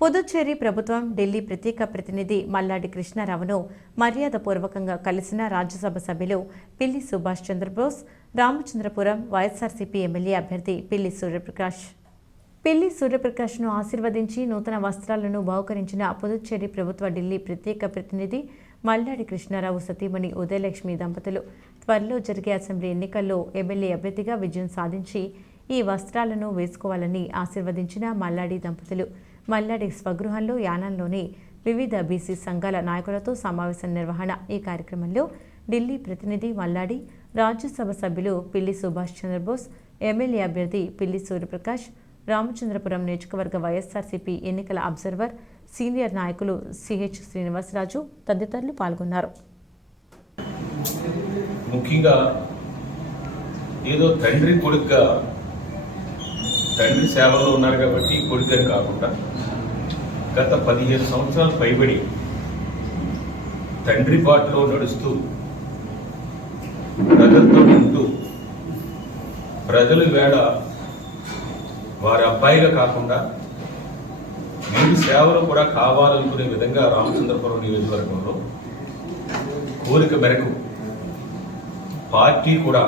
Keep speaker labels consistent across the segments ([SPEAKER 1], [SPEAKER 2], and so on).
[SPEAKER 1] పుదుచ్చేరి ప్రభుత్వం ఢిల్లీ ప్రత్యేక ప్రతినిధి మల్లాడి కృష్ణారావును మర్యాదపూర్వకంగా కలిసిన రాజ్యసభ సభ్యులు పిల్లి సుభాష్ చంద్రబోస్ రామచంద్రపురం వైఎస్ఆర్సీపీ ఎమ్మెల్యే అభ్యర్థి పిల్లి సూర్యప్రకాష్. పిల్లి సూర్యప్రకాష్ను ఆశీర్వదించి నూతన వస్త్రాలను బహుకరించిన పుదుచ్చేరి ప్రభుత్వ ఢిల్లీ ప్రత్యేక ప్రతినిధి మల్లాడి కృష్ణారావు సతీమణి ఉదయలక్ష్మి దంపతులు త్వరలో జరిగే అసెంబ్లీ ఎన్నికల్లో ఎమ్మెల్యే అభ్యర్థిగా విజయం సాధించి ఈ వస్త్రాలను వేసుకోవాలని ఆశీర్వదించిన మల్లాడి దంపతులు మల్లాడి స్వగృహంలో యానంలోని వివిధ బీసీ సంఘాల నాయకులతో సమావేశం నిర్వహణ. ఈ కార్యక్రమంలో ఢిల్లీ ప్రతినిధి మల్లాడి రాజ్యసభ సభ్యులు పిల్లి సుభాష్ చంద్రబోస్ ఎమ్మెల్యే అభ్యర్థి పిల్లి సూర్యప్రకాష్ రామచంద్రపురం నియోజకవర్గ వైఎస్ఆర్సీపీ ఎన్నికల అబ్జర్వర్ సీనియర్ నాయకులు సిహెచ్ శ్రీనివాసరాజు తదితరులు పాల్గొన్నారు.
[SPEAKER 2] ముఖ్యంగా ఏదో తండ్రి కొడుకుగా తండ్రి సేవలో ఉన్నారు కాబట్టి కొడుకని కాకుండా గత పదిహేను సంవత్సరాలు పైబడి తండ్రి బాటలో నడుస్తూ ప్రజలతో ఉంటూ ప్రజలు వేళ వారి అబ్బాయిగా కాకుండా మీరు సేవలు కూడా కావాలనుకునే విధంగా రామచంద్రపురం నియోజకవర్గంలో కోరిక మేరకు పార్టీ కూడా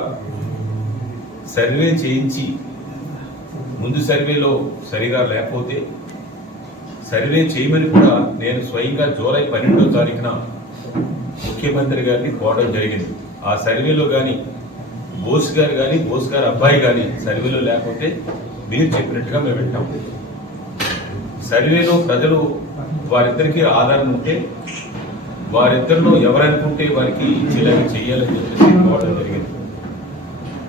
[SPEAKER 2] సర్వే చేయించి ముందు సర్వేలో సరిగా లేకపోతే సర్వే చేయమని కూడా నేను స్వయంగా జూలై పన్నెండో తారీఖున ముఖ్యమంత్రి గారిని కోవడం జరిగింది. ఆ సర్వేలో కానీ బోస్ గారు కానీ బోస్ గారు అబ్బాయి కానీ సర్వేలో లేకపోతే మీరు చెప్పినట్టుగా మేము వింటాం. సర్వేలో ప్రజలు వారిద్దరికీ ఆధారం ఉంటే వారిద్దరిలో ఎవరనుకుంటే వారికి ఇచ్చేలాగా చేయాలని చెప్పేసి కోవడం జరిగింది.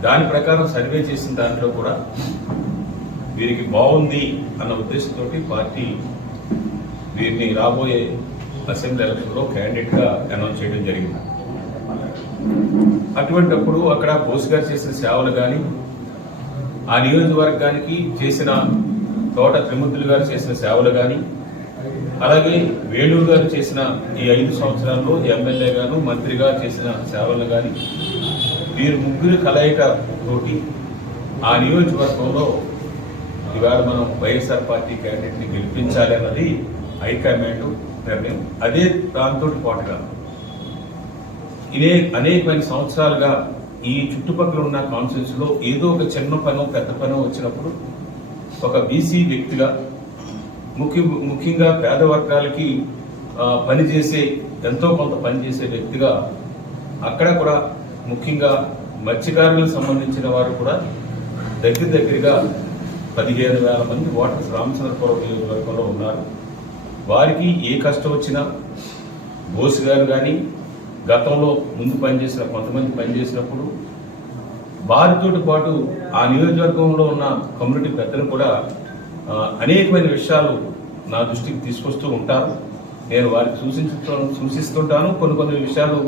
[SPEAKER 2] దాని ప్రకారం సర్వే చేసిన దాంట్లో కూడా వీరికి బాగుంది అన్న ఉద్దేశంతో పార్టీ వీరిని రాబోయే అసెంబ్లీ ఎలక్షన్లో క్యాండిడేట్గా అనౌన్స్ చేయడం జరిగింది. అటువంటప్పుడు అక్కడ బోస్ గారు చేసిన సేవలు కానీ ఆ నియోజకవర్గానికి చేసిన తోట త్రిమూర్తులు గారు చేసిన సేవలు కానీ అలాగే వేలూరు గారు చేసిన ఈ ఐదు సంవత్సరాల్లో ఎమ్మెల్యే గాను మంత్రిగా చేసిన సేవలు కానీ వీరు ముగ్గురు కలయిక తోటి ఆ నియోజకవర్గంలో ఇవాళ మనం వైఎస్ఆర్ పార్టీ క్యాండిడేట్ని గెలిపించాలి అన్నది హైకమాండ్ నిర్ణయం. అదే దాంతో పాటుగా ఇదే అనేకమైన సంవత్సరాలుగా ఈ చుట్టుపక్కల ఉన్న కాన్ఫరెన్స్ ఏదో ఒక చిన్న పనో పెద్ద పనో వచ్చినప్పుడు ఒక బీసీ వ్యక్తిగా ముఖ్య ముఖ్యంగా పేద వర్గాలకి పనిచేసే ఎంతో కొంత పనిచేసే వ్యక్తిగా అక్కడ కూడా ముఖ్యంగా మత్స్యకారులకు సంబంధించిన వారు కూడా దగ్గర దగ్గరగా పదిహేను వేల మంది ఓటర్స్ రామచంద్రపురం నియోజకవర్గంలో ఉన్నారు. వారికి ఏ కష్టం వచ్చినా బోస్ గారు కానీ గతంలో ముందు పనిచేసిన కొంతమంది పనిచేసినప్పుడు వారితో పాటు ఆ నియోజకవర్గంలో ఉన్న కమ్యూనిటీ పెద్దలు కూడా అనేకమైన విషయాలు నా దృష్టికి తీసుకొస్తూ ఉంటారు. నేను వారికి సూచించు సూచిస్తుంటాను. కొన్ని కొన్ని విషయాలు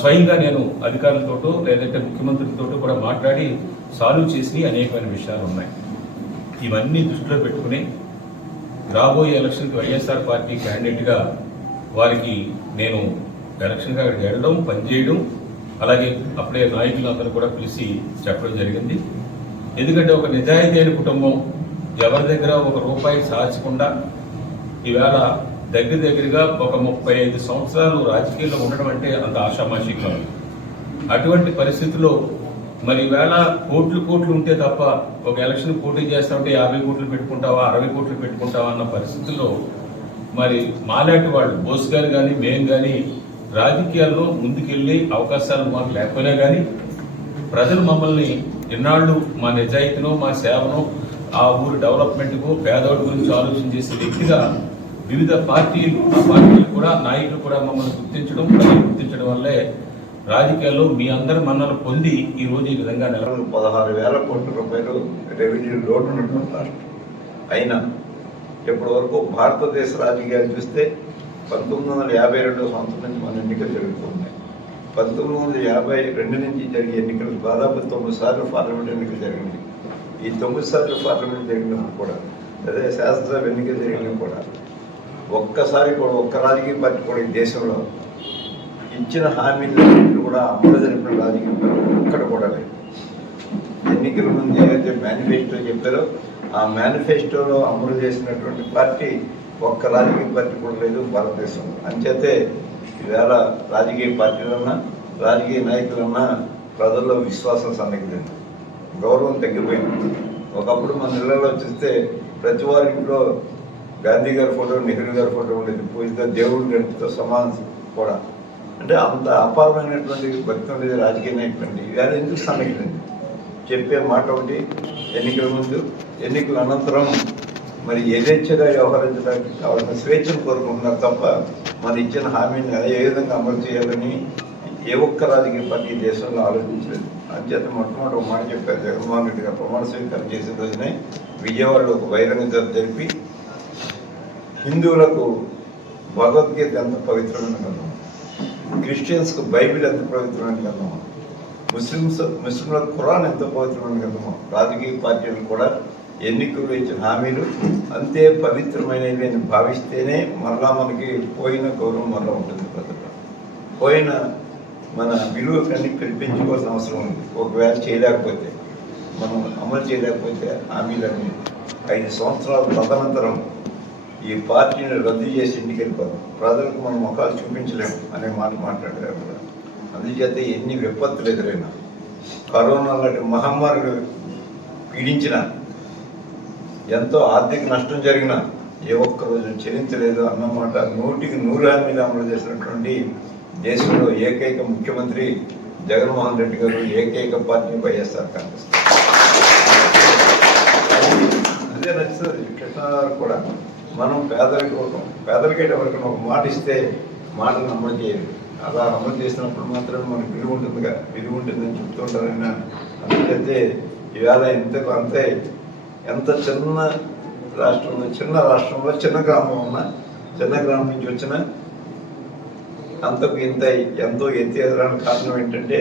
[SPEAKER 2] స్వయంగా నేను అధికారులతోటో లేదంటే ముఖ్యమంత్రితోటో కూడా మాట్లాడి సాల్వ్ చేసి అనేకమైన విషయాలు ఉన్నాయి. ఇవన్నీ దృష్టిలో పెట్టుకుని రాబోయే ఎలక్షన్కి వైఎస్ఆర్ పార్టీ క్యాండిడేట్గా వారికి నేను ఎలక్షన్గా అక్కడికి వెళ్ళడం పనిచేయడం అలాగే అప్పుడే నాయకులందరూ కూడా పిలిచి చెప్పడం జరిగింది. ఎందుకంటే ఒక నిజాయితీ అయిన కుటుంబం ఎవరి దగ్గర ఒక రూపాయి సాచకుండా ఈవేళ దగ్గర దగ్గరగా ఒక ముప్పై ఐదు సంవత్సరాలు రాజకీయాల్లో ఉండడం అంటే అంత ఆషామాషి కాదు అటువంటి పరిస్థితుల్లో మరి వేళ కోట్లు కోట్లు ఉంటే తప్ప ఒక ఎలక్షన్ పోటీ చేస్తామంటే యాభై కోట్లు పెట్టుకుంటావా అరవై కోట్లు పెట్టుకుంటావా అన్న పరిస్థితుల్లో మరి మాలాంటి వాళ్ళు బోస్ గారు కానీ మేము కానీ రాజకీయాల్లో ముందుకెళ్ళి అవకాశాలు మాకు లేకపోయినా కానీ ప్రజలు మమ్మల్ని ఎన్నాళ్ళు మా నిజాయితీనో మా సేవనో ఆ ఊరి డెవలప్మెంట్కు పేదవాడి గురించి ఆలోచన చేసే వ్యక్తిగా వివిధ పార్టీలు ఆ పార్టీలు కూడా నాయకులు కూడా మమ్మల్ని గుర్తించడం గుర్తించడం వల్లే రాజకీయాల్లో మీ అందరి మన్నలు పొంది ఈ రోజు ఈ విధంగా
[SPEAKER 3] నెలలు పదహారు వేల కోట్ల రూపాయలు రెవెన్యూ లోటు ఉన్నటువంటి అయినా ఇప్పటి వరకు భారతదేశ రాజకీయాలు చూస్తే పంతొమ్మిది వందల యాభై రెండో సంవత్సరం నుంచి మన ఎన్నికలు జరుగుతున్నాయి. పంతొమ్మిది వందల యాభై రెండు నుంచి జరిగే ఎన్నికలు దాదాపు తొమ్మిది సార్లు పార్లమెంట్ ఎన్నికలు జరిగింది ఈ తొమ్మిది సార్లు పార్లమెంట్ జరిగినప్పుడు కూడా అదే శాసనసభ ఎన్నికలు జరిగినప్పుడు కూడా ఒక్కసారి కూడా ఒక్క రాజకీయ పార్టీ కూడా ఈ దేశంలో ఇచ్చిన హామీలు కూడా అమలు జరిపిన రాజకీయ ఒక్కడ కూడా లేదు. ఎన్నికల ముందు ఏదైతే మేనిఫెస్టో చెప్పారో ఆ మేనిఫెస్టోలో అమలు చేసినటువంటి పార్టీ ఒక్క రాజకీయ పార్టీ కూడా లేదు భారతదేశం అంచేతే ఈవేళ రాజకీయ పార్టీలన్నా రాజకీయ నాయకులన్నా ప్రజల్లో విశ్వాసం సన్నగిలింది. గౌరవం తగ్గిపోయింది. ఒకప్పుడు మన ఇళ్ళలో చూస్తే ప్రతి వారి ఇంట్లో గాంధీ గారి ఫోటో నెహ్రూ గారి ఫోటో ఉండేది. పూజతో దేవుడు గంటతో సమానం కూడా. అంటే అంత అపారమైనటువంటి భక్తి ఉండేది రాజకీయ నాయకులు ఇవాళ ఎందుకు సన్నగిలింది చెప్పే మాట ఒకటి ఎన్నికల ముందు ఎన్నికల అనంతరం మరి యథేచ్ఛగా వ్యవహరించడానికి కావాల్సిన స్వేచ్ఛను కోరుకుంటున్నారు తప్ప మరి ఇచ్చిన హామీని ఏ విధంగా అమలు చేయాలని ఏ ఒక్క రాజకీయ పార్టీ దేశంలో ఆలోచించలేదు. అంచేత మొట్టమొదటి ఒక మాట చెప్పారు జగన్మోహన్ రెడ్డి గారు ప్రమాణ స్వీకారం చేసిన రోజునే విజయవాడలో ఒక బహిరంగ సభ జరిపి హిందువులకు భగవద్గీత ఎంత పవిత్రమైన కదా క్రిస్టియన్స్కు బైబిల్ ఎంత పవిత్రమైన గ్రంథం ముస్లిమ్స్ ముస్లింలకు ఖురాన్ ఎంత పవిత్రమైన గ్రంథమో రాజకీయ పార్టీలు కూడా ఎన్నికలు ఇచ్చిన హామీలు అంతే పవిత్రమైనవి అని భావిస్తేనే మరలా మనకి పోయిన గౌరవం మరలా ఉంటుంది ప్రజల్లో. పోయిన మన విలువలన్నీ కల్పించుకోవాల్సిన అవసరం ఉంది. ఒకవేళ చేయలేకపోతే మనం అమలు చేయలేకపోతే హామీలన్నీ ఐదు సంవత్సరాల తదనంతరం ఈ పార్టీని రద్దు చేసి ఇంటికి వెళ్ళిపోతాం. ప్రజలకు మన ముఖాలు చూపించలేము అనే మాట మాట్లాడారు కూడా అందుచేత ఎన్ని విపత్తులు ఎదురైనా కరోనా లాంటి మహమ్మారులు పీడించిన ఎంతో ఆర్థిక నష్టం జరిగినా ఏ ఒక్క రోజు చెల్లించలేదు అన్నమాట నూటికి నూరు హామీలు అమలు చేసినటువంటి దేశంలో ఏకైక ముఖ్యమంత్రి జగన్మోహన్ రెడ్డి గారు ఏకైక పార్టీ వైఎస్ఆర్ కాంగ్రెస్. అదే నచ్చుతుంది. కృష్ణారావు కూడా మనం పేదరికి ఒక పేదరికేట వరకు ఒక మాట ఇస్తే మాటను అమలు చేయాలి అలా అమలు చేసినప్పుడు మాత్రమే మనకు విలువ ఉంటుందిగా. విలువ ఉంటుందని చెప్తుంటారని అందుకైతే ఈవేళ ఇంతకు అంతే ఎంత చిన్న రాష్ట్రంలో చిన్న రాష్ట్రంలో చిన్న గ్రామం ఉన్న చిన్న గ్రామం నుంచి వచ్చిన అంతకు ఇంత ఎంతో ఎత్తి ఎదడానికి కారణం ఏంటంటే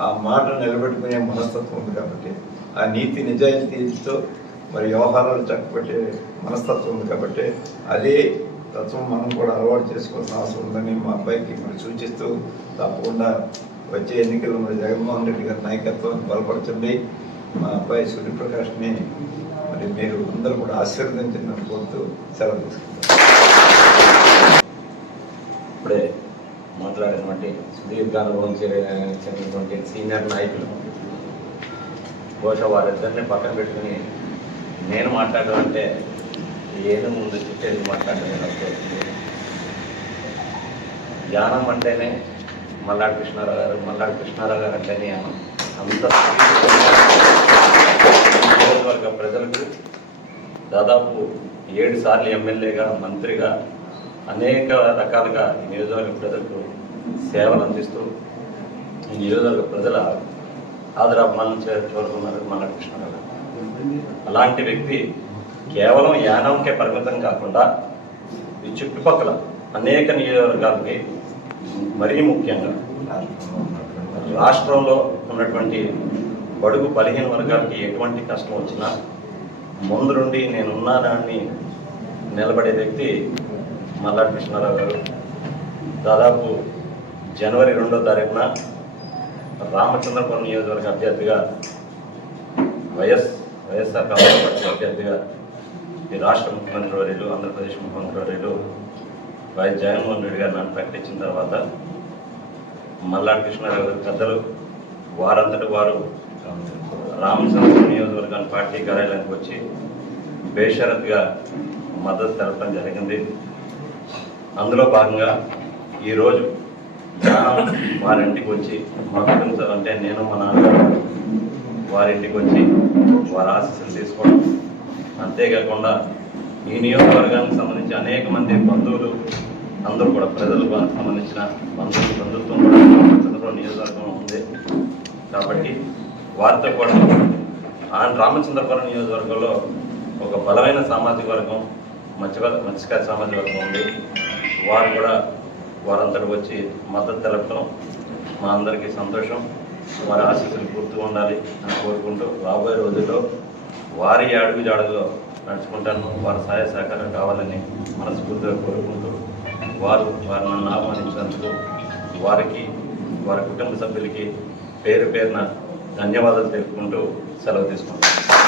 [SPEAKER 3] ఆ మాట నిలబెట్టుకునే మనస్తత్వం ఉంది కాబట్టి ఆ నీతి నిజాయితీతో మరి వ్యవహారాలు చక్కబెట్టే మనస్తత్వం ఉంది కాబట్టి అదే తత్వం మనం కూడా అలవాటు చేసుకోవాల్సిన అవసరం ఉందని మా అబ్బాయికి మరి సూచిస్తూ తప్పకుండా వచ్చే ఎన్నికల్లో మరి జగన్మోహన్ రెడ్డి గారి నాయకత్వాన్ని బలపరచండి. మా అబ్బాయి సూర్యప్రకాష్ని మరి మీరు అందరూ కూడా ఆశీర్వదించిందని కోరుతూ సెలవు
[SPEAKER 4] ఇప్పుడే మాట్లాడినటువంటి సుదీర్ఘ అనుభవం చెందినటువంటి సీనియర్ నాయకులు బహుశా వారిద్దరిని పక్కన పెట్టుకుని నేను మాట్లాడడం అంటే ఏదో ముందు చెప్పేది మాట్లాడడం ధ్యానం అంటేనే మల్లాడి కృష్ణారావు గారు మల్లాడి కృష్ణారావు గారు అంటేనే అంత నియోజకవర్గ ప్రజలకు దాదాపు ఏడు సార్లు ఎమ్మెల్యేగా మంత్రిగా అనేక రకాలుగా ఈ నియోజకవర్గ ప్రజలకు సేవలు అందిస్తూ ఈ నియోజకవర్గ ప్రజల ఆదరాభిమానం చేరుకున్నారు మల్లాడు కృష్ణారావు గారు. అలాంటి వ్యక్తి కేవలం యానంకే పరిమితం కాకుండా ఈ చుట్టుపక్కల అనేక నియోజకవర్గాలకి మరీ ముఖ్యంగా రాష్ట్రంలో ఉన్నటువంటి బడుగు బలహీన వర్గాలకి ఎటువంటి కష్టం వచ్చినా ముందుండి నేనున్నానని నిలబడే వ్యక్తి మల్లాడి కృష్ణారావు గారు. దాదాపు జనవరి రెండో తారీఖున రామచంద్రపురం నియోజకవర్గ అభ్యర్థిగా వైఎస్ వైఎస్ఆర్ కాంగ్రెస్ పార్టీ అభ్యర్థిగా ఈ రాష్ట్ర ముఖ్యమంత్రి వర్యులు ఆంధ్రప్రదేశ్ ముఖ్యమంత్రి వర్యులు వైఎస్ జగన్మోహన్ రెడ్డి గారు నన్ను ప్రకటించిన తర్వాత మల్లాడి కృష్ణారావు గారి పెద్దలు వారంతటి వారు రామచంద్రపురం నియోజకవర్గాన్ని పార్టీ కార్యాలయానికి వచ్చి బేషరత్గా మద్దతు తెలపడం జరిగింది. అందులో భాగంగా ఈరోజు వారింటికి వచ్చి మా కుటుంబం అంటే నేను మా నాన్నగారు వారింటికి వచ్చి వారి ఆశీస్సులు తీసుకోవడం. అంతేకాకుండా ఈ నియోజకవర్గానికి సంబంధించి అనేక మంది బంధువులు అందరూ కూడా ప్రజలకు సంబంధించిన బంధువులు బంధుత్వం కూడా రామచంద్రపురం ఉంది. కాబట్టి వారితో కూడా ఆ రామచంద్రపురం నియోజకవర్గంలో ఒక బలమైన సామాజిక వర్గం మత్స్య మత్స్యకార సామాజిక వర్గం ఉంది. వారు కూడా వారందరూ వచ్చి మద్దతు తెలపడం మా అందరికీ సంతోషం. వారి ఆశీస్సులు పూర్తిగా ఉండాలి అని కోరుకుంటూ రాబోయే రోజుల్లో వారి అడుగు జాడుగులో నడుచుకుంటాను. వారి సహాయ సహకారం కావాలని మనస్ఫూర్తిగా కోరుకుంటూ వారు వారు నన్ను ఆహ్వానించినందుకు వారికి వారి కుటుంబ సభ్యులకి పేరు పేరున ధన్యవాదాలు తెలుపుకుంటూ సెలవు తీసుకుంటాను